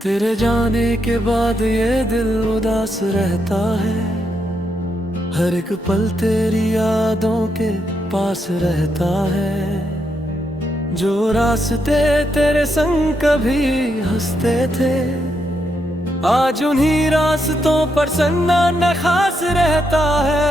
तेरे जाने के बाद ये दिल उदास रहता है। हर एक पल तेरी यादों के पास रहता है। जो रास्ते तेरे संग कभी हंसते थे, आज उन्हीं रास्तों पर सन्नाटा खास रहता है।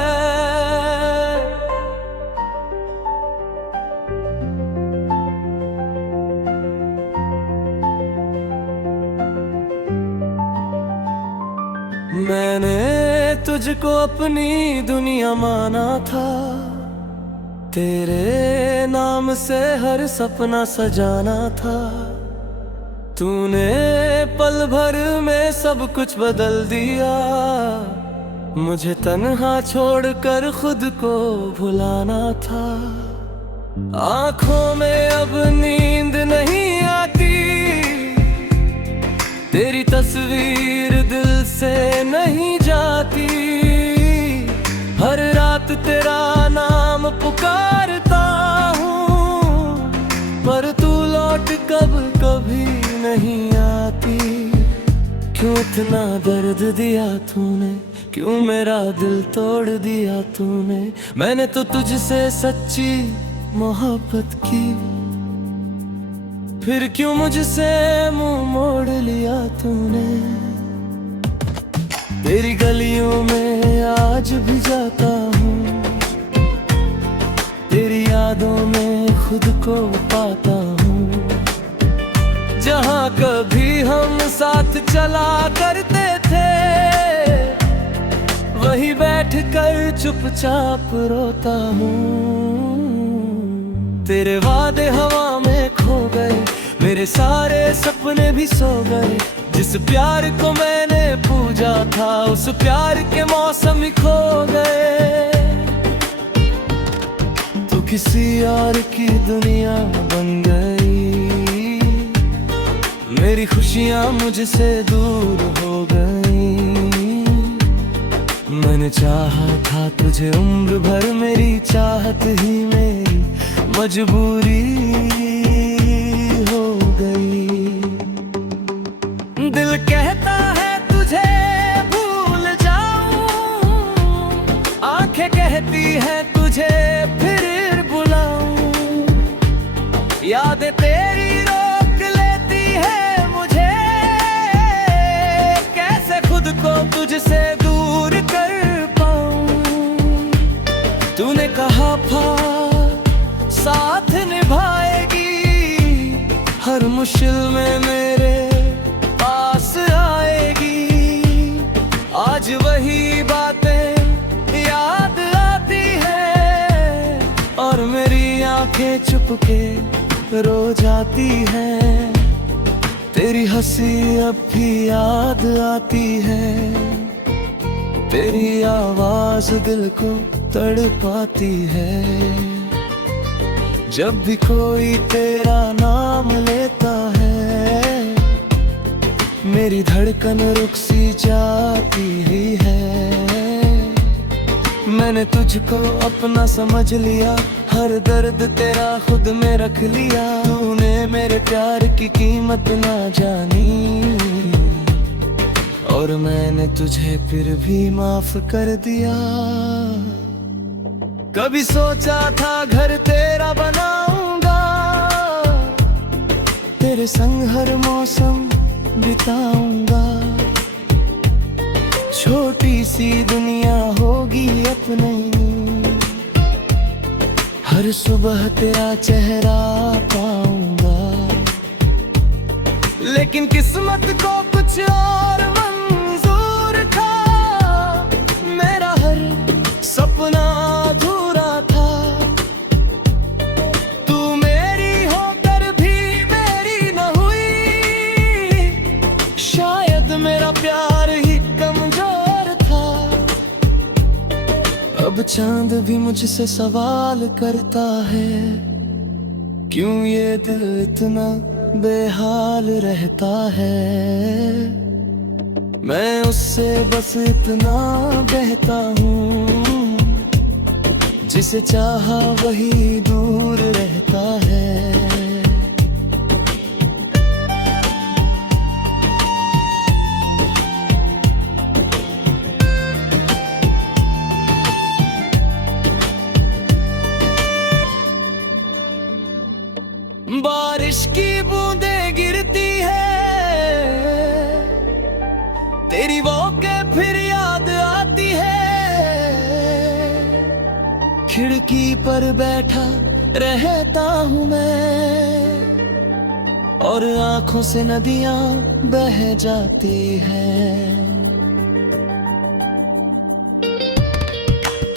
मैंने तुझको अपनी दुनिया माना था, तेरे नाम से हर सपना सजाना था। तूने पल भर में सब कुछ बदल दिया, मुझे तन्हा छोड़कर खुद को भुलाना था। आंखों में अब नींद नहीं आती, तेरी तस्वीर दिल से नहीं जाती। हर रात तेरा नाम पुकारता हूँ, पर तू लौट कभी नहीं आती। क्यों इतना दर्द दिया तूने, क्यों मेरा दिल तोड़ दिया तूने। मैंने तो तुझसे सच्ची मोहब्बत की, फिर क्यों मुझसे मुंह मोड़ लिया तूने। तेरी गलियों में आज भी जाता हूँ, तेरी यादों में खुद को पाता हूँ। जहाँ कभी हम साथ चला करते थे, वहीं बैठकर चुपचाप रोता हूँ। तेरे वादे हवा में खो गए, मेरे सारे सपने भी सो गए। जिस प्यार को मैंने पूजा था, उस प्यार के मौसम ही खो गए। तू किसी और की दुनिया बन गई, मेरी खुशियाँ मुझसे दूर हो गई। मैंने चाहा था तुझे उम्र भर, मेरी चाहत ही मेरी मजबूरी हो गई। दिल कहता है तुझे भूल जाऊं, आंखें कहती है तुझे फिर बुलाऊं। यादें तेरी रोक लेती है मुझे, कैसे खुद को तुझसे दूर कर पाऊं। तूने कहा था साथ निभाएगी, हर मुश्किल में मेरे पास आएगी। आज वही बातें याद आती है, और मेरी आंखें चुपके रो जाती हैं। तेरी हंसी अब भी याद आती है, तेरी आवाज दिल को तड़पाती है। जब भी कोई तेरा नाम लेता है, मेरी धड़कन रुक सी जाती ही है। मैंने तुझको अपना समझ लिया, हर दर्द तेरा खुद में रख लिया। तूने मेरे प्यार की कीमत ना जानी, और मैंने तुझे फिर भी माफ कर दिया। कभी सोचा था घर तेरा बनाऊंगा, तेरे संग हर मौसम बिताऊंगा। छोटी सी दुनिया होगी अपनी, हर सुबह तेरा चेहरा पाऊंगा। लेकिन किस्मत को कुछ और मंजूर था, मेरा हर सपना अधूरा था। तू मेरी होकर भी मेरी न हुई, शायद मेरा प्यार ही कमजोर था। अब चांद भी मुझसे सवाल करता है, क्यों ये दिल इतना बेहाल रहता है। मैं उससे बस इतना बहता हूँ, जिसे चाहा वही दूर रहता है। बारिश की बूंदें गिरती है, तेरी वो के फिर याद आती है। खिड़की पर बैठा रहता हूँ मैं, और आंखों से नदियां बह जाती हैं।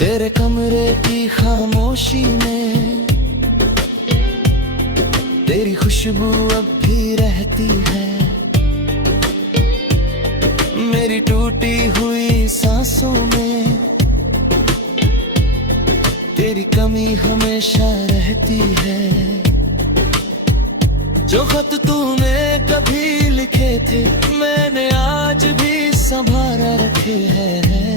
तेरे कमरे की खामोशी में तेरी खुशबू अब भी रहती है। मेरी टूटी हुई सांसों में तेरी कमी हमेशा रहती है। जो खत तूने कभी लिखे थे मैंने आज भी संभाल रखे हैं।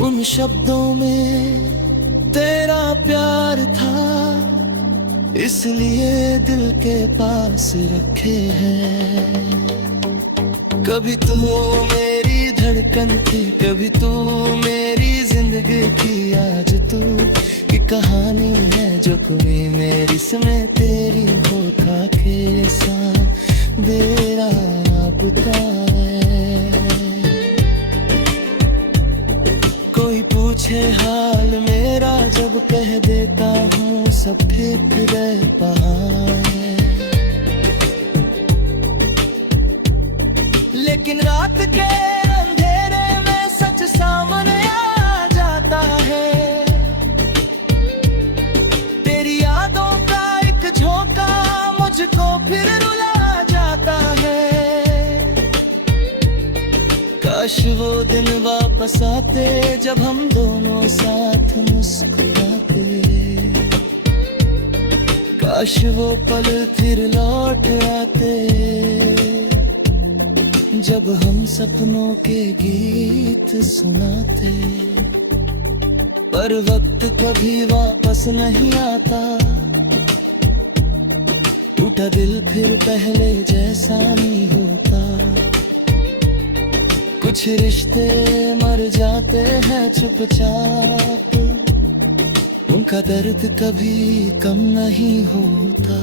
उन शब्दों में तेरा प्यार था, इसलिए दिल के पास रखे हैं। कभी तू मेरी धड़कन थी, कभी तू मेरी जिंदगी की, आज तू की कहानी है जो कोई मेरी समय तेरी होता के साथ मेरा राबता है। कोई पूछे हाल मेरा जब कह देता हूँ सब ठीक रह पाए, लेकिन रात के अंधेरे में सच सामने आ जाता है। तेरी यादों का एक झोंका मुझको फिर रुला जाता है। काश वो दिन वापस आते जब हम दोनों साथ मुस्कुराते। काश वो पल फिर लौट आते जब हम सपनों के गीत सुनाते। पर वक्त कभी वापस नहीं आता, टूटा दिल फिर पहले जैसा नहीं होता। कुछ रिश्ते मर जाते हैं चुपचाप, उनका दर्द कभी कम नहीं होता।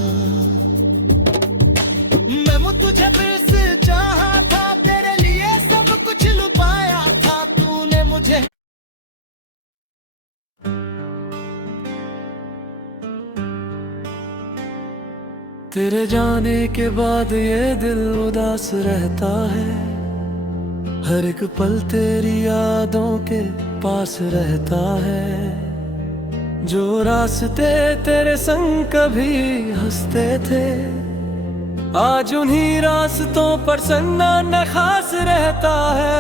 मैं तुझे फिर से चाहा था, तेरे लिए सब कुछ लुटाया था तूने मुझे। तेरे जाने के बाद ये दिल उदास रहता है, हर एक पल तेरी यादों के पास रहता है। जो रास्ते तेरे संग कभी हंसते थे, आज उन्हीं रास्तों पर सन्ना न खास रहता है।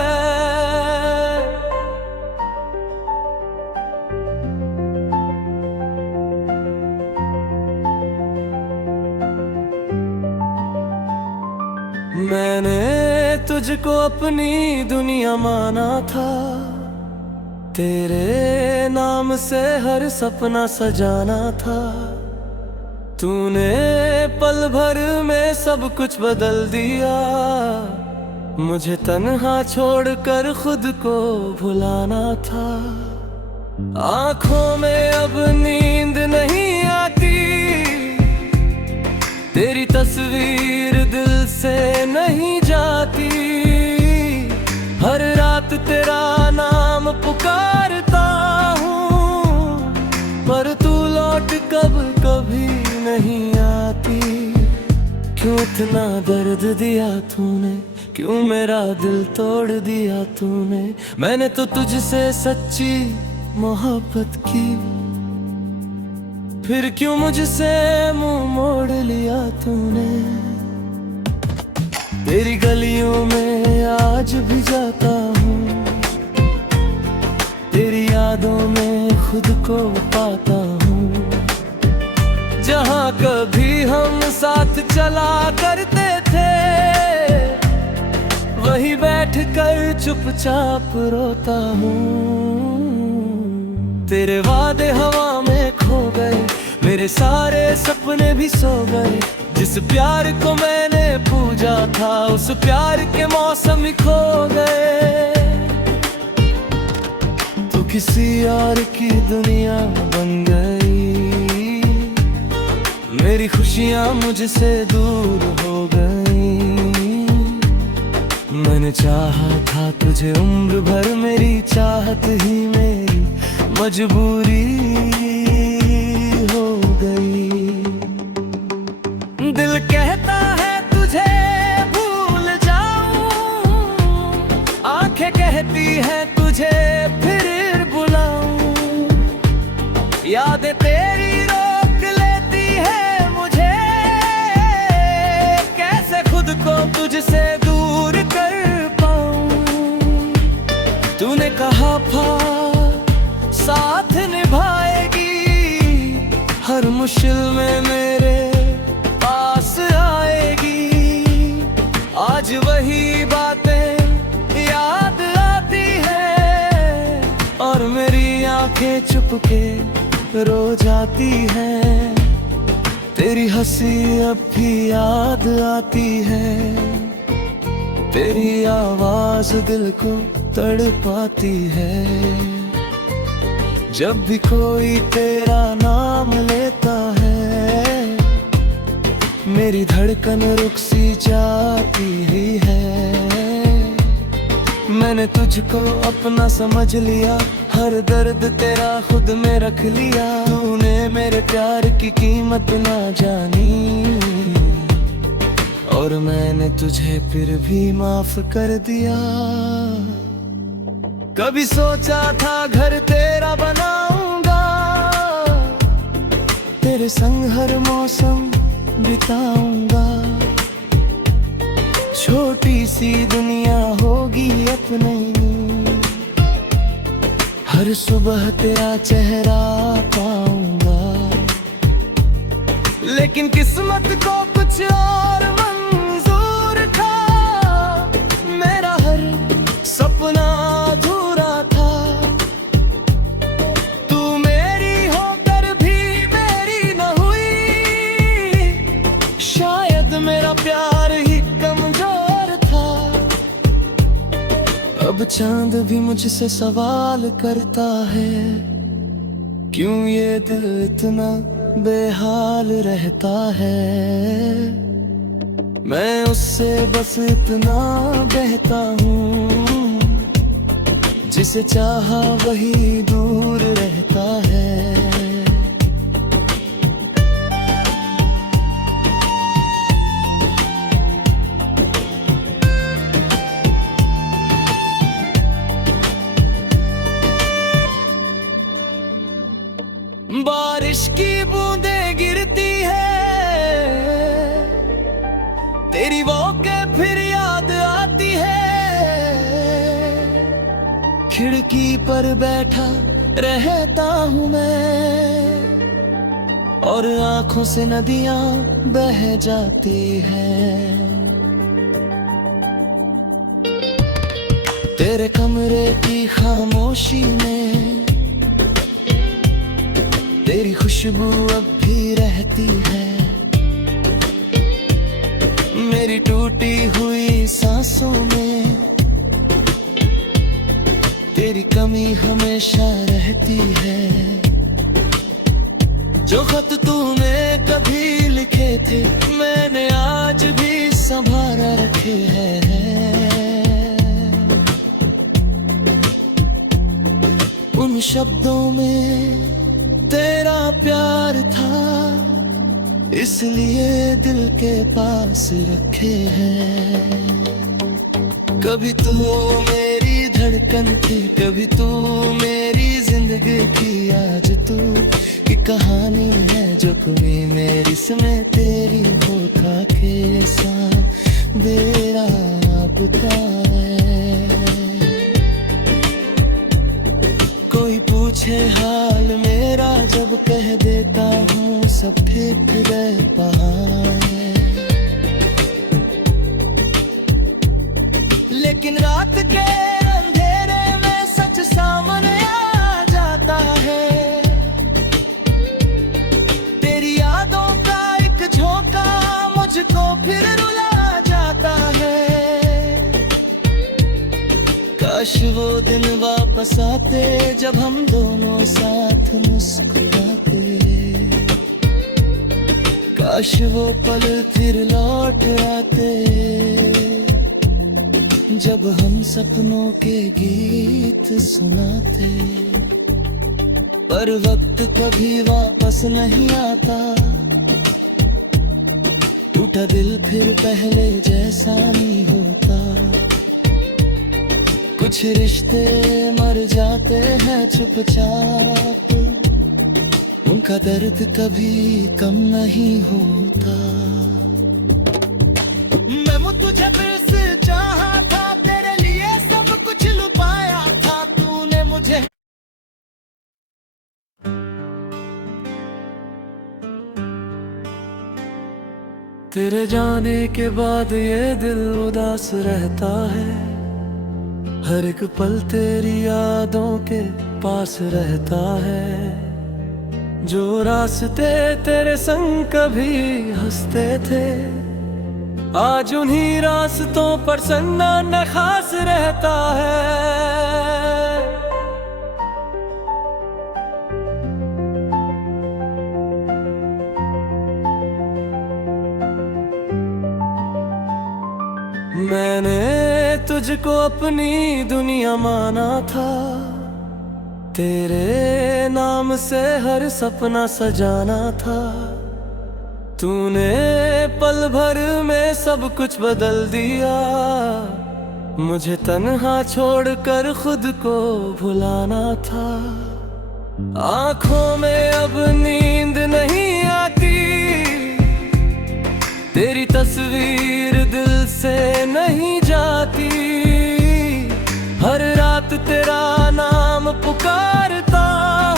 मैंने तुझको अपनी दुनिया माना था, तेरे नाम से हर सपना सजाना था। तूने पल भर में सब कुछ बदल दिया, मुझे तन्हा छोड़कर खुद को भुलाना था। आँखों में अब नींद नहीं आती, तेरी तस्वीर दिल से नहीं जाती। हर रात तेरा नाम पुकारता हूँ, पर तू लौट कभी नहीं आती। क्यों इतना दर्द दिया तूने, क्यों मेरा दिल तोड़ दिया तूने। मैंने तो तुझसे सच्ची मोहब्बत की, फिर क्यों मुझसे मुंह मोड़ लिया तूने। तेरी गलियों में आज भी जाता हूँ, तेरी यादों में खुद को पाता हूँ। जहाँ कभी हम साथ चला करते थे, वहीं बैठकर चुपचाप रोता हूँ। तेरे वादे हवा में खो गए, मेरे सारे सपने भी सो गए। जिस प्यार को मैंने पूजा था, उस प्यार के मौसम ही खो गए। तू किसी और की दुनिया बन गई। मेरी खुशियाँ मुझसे दूर हो गई। मैंने चाहा था तुझे उम्र भर, मेरी चाहत ही मेरी मजबूरी हो गई। दिल कहता है तुझे भूल जाऊं, आंखें कहती है तुझे फिर बुलाऊं। यादें तेरी रोक लेती है मुझे, कैसे खुद को तुझसे दूर कर पाऊं। तूने कहा था साथ निभाएगी, हर मुश्किल में मेरे पास आएगी। आज वही बातें याद आती है और मेरी आंखें चुपके रो जाती हैं। तेरी हंसी अब भी याद आती है, तेरी आवाज दिल को तड़पाती है। जब भी कोई तेरा नाम लेता है, मेरी धड़कन रुक सी जाती ही है। मैंने तुझको अपना समझ लिया, हर दर्द तेरा खुद में रख लिया। तूने मेरे प्यार की कीमत ना जानी, और मैंने तुझे फिर भी माफ कर दिया। कभी सोचा था घर तेरा बनाऊंगा, तेरे संग हर मौसम बिताऊंगा। छोटी सी दुनिया होगी अपनी, हर सुबह तेरा चेहरा पाऊंगा। लेकिन किस्मत को कुछ और मंजूर था, मेरा हर सपना अधूरा था। तू मेरी होकर भी मेरी न हुई, शायद मेरा प्यार ही कमजोर था। अब चांद भी मुझसे सवाल करता है, क्यों ये दिल इतना बेहाल रहता है। मैं उससे बस इतना बहता हूँ, जिसे चाहा वही दूर रहता है। बारिश की बूंदें गिरती है, तेरी वो के फिर याद आती है। खिड़की पर बैठा रहता हूँ मैं, और आंखों से नदियां बह जाती हैं। तेरे कमरे की खामोशी में तेरी खुशबू अब भी रहती है। मेरी टूटी हुई सांसों में तेरी कमी हमेशा रहती है। जो खत तूने कभी लिखे थे, मैंने आज भी संभाल रखे हैं। उन शब्दों में तेरा प्यार था, इसलिए दिल के पास रखे हैं। कभी तू मेरी धड़कन थी, कभी तू मेरी जिंदगी की, आज तू की कहानी है जो कभी मेरी इसमें तेरी होठा के साथ मेरा बुता है। कोई पूछे हाल मेरा, जब कह देता हूँ सब ठीक रह पाए। लेकिन रात के अंधेरे में सच सामने आ जाता है। तेरी यादों का एक झोंका मुझको फिर रुला जाता है। काश वो दिन वापस आते, जब हम दोनों साथ मुस्कुराते। काश वो पल फिर लौट आते, जब हम सपनों के गीत सुनाते। पर वक्त कभी वापस नहीं आता, टूटा दिल फिर पहले जैसा नहीं होता। कुछ रिश्ते मर जाते हैं चुपचाप, उनका दर्द कभी कम नहीं होता। मैं तुझे फिर से चाहा था, तेरे लिए सब कुछ लुटाया था तूने मुझे। तेरे जाने के बाद ये दिल उदास रहता है, हर एक पल तेरी यादों के पास रहता है। जो रास्ते तेरे संग कभी हंसते थे, आज उन्हीं रास्तों पर चलना न खास रहता है। मैंने तुझको अपनी दुनिया माना था, तेरे नाम से हर सपना सजाना था। तूने पल भर में सब कुछ बदल दिया, मुझे तन्हा छोड़कर खुद को भुलाना था। आँखों में अब नींद नहीं आती, तेरी तस्वीर दिल से नहीं जाती। हर रात तेरा नाम पुकारता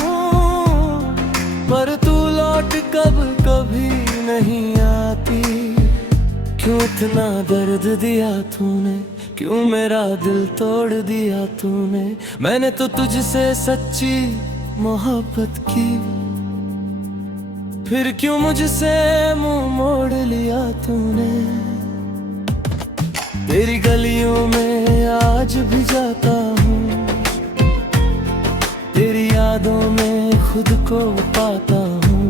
हूँ, पर तू लौट कभी नहीं आती। क्यों इतना दर्द दिया तूने, क्यों मेरा दिल तोड़ दिया तूने। मैंने तो तुझसे सच्ची मोहब्बत की, फिर क्यों मुझसे मुंह मोड़ लिया तूने। तेरी गलियों में आज भी जाता हूँ, तेरी यादों में खुद को पाता हूँ।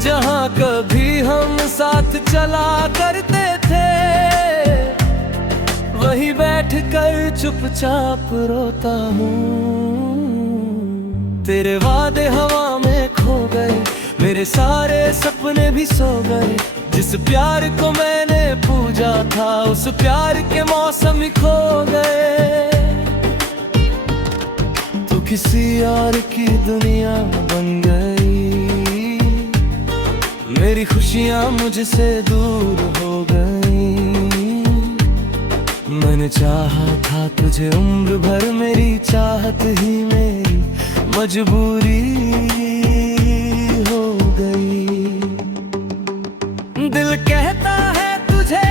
जहाँ कभी हम साथ चला करते थे, वहीं बैठकर चुपचाप रोता हूँ। तेरे वादे हवा में खो गए, मेरे सारे सपने भी सो गए। जिस प्यार को मैंने पूजा था, उस प्यार के मौसम ही खो गए। तू किसी और की दुनिया बन गई, मेरी खुशियाँ मुझसे दूर हो गई। मैंने चाहा था तुझे उम्र भर, मेरी चाहत ही मेरी मजबूरी हो गई। दिल कहता है तुझे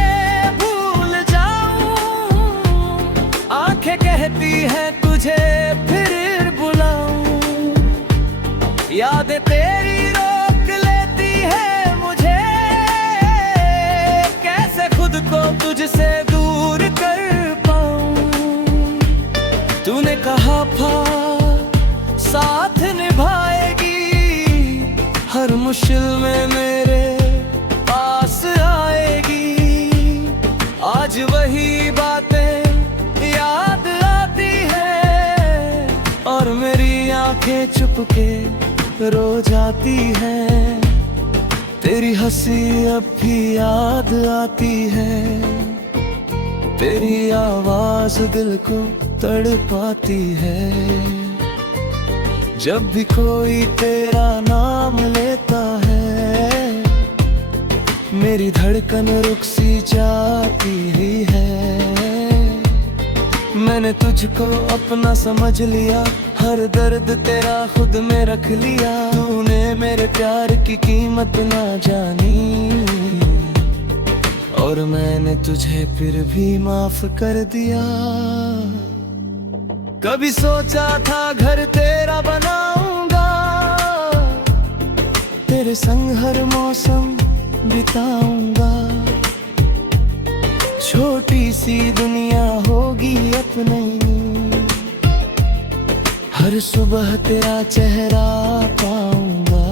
भूल जाऊं, आंखें कहती हैं तुझे फिर बुलाऊं। यादें तेरी रोक लेती है मुझे, कैसे खुद को तुझसे दूर कर पाऊं। तूने कहा था साथ निभाएगी, हर मुश्किल में मेरे पास आएगी। आज वही बातें याद आती है, और मेरी आंखें चुपके रो जाती हैं। तेरी हंसी अब भी याद आती है, तेरी आवाज दिल को तड़पाती है। जब भी कोई तेरा नाम लेता है, मेरी धड़कन रुक सी जाती ही है। मैंने तुझको अपना समझ लिया, हर दर्द तेरा खुद में रख लिया। तूने मेरे प्यार की कीमत ना जानी, और मैंने तुझे फिर भी माफ कर दिया। कभी सोचा था घर तेरा बनाऊंगा, तेरे संग हर मौसम बिताऊंगा। छोटी सी दुनिया होगी अपनी, हर सुबह तेरा चेहरा पाऊंगा।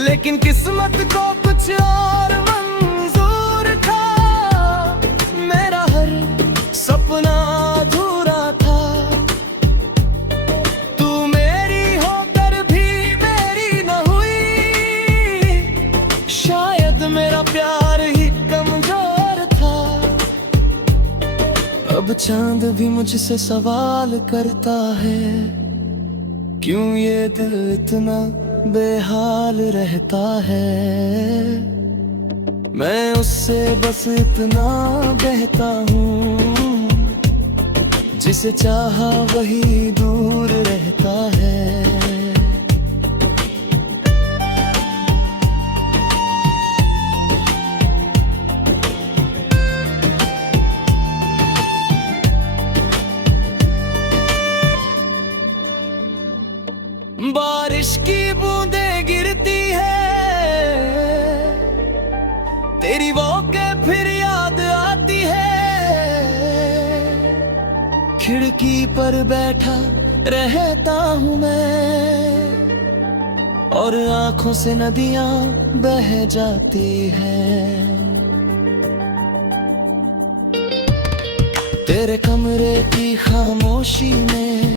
लेकिन किस्मत को कुछ और मंजूर था। मेरा हर सपना अधूरा था। तू मेरी होकर भी मेरी न हुई, शायद मेरा प्यार ही कमजोर था। अब चांद भी मुझसे सवाल करता है, क्यों ये दिल इतना बेहाल रहता है। मैं उससे बस इतना बहता हूँ, जिसे चाहा वही दूर रहता है। बारिश की बूंदें गिरती है, तेरी वो के फिर याद आती है। खिड़की पर बैठा रहता हूँ मैं, और आंखों से नदियां बह जाती हैं। तेरे कमरे की खामोशी में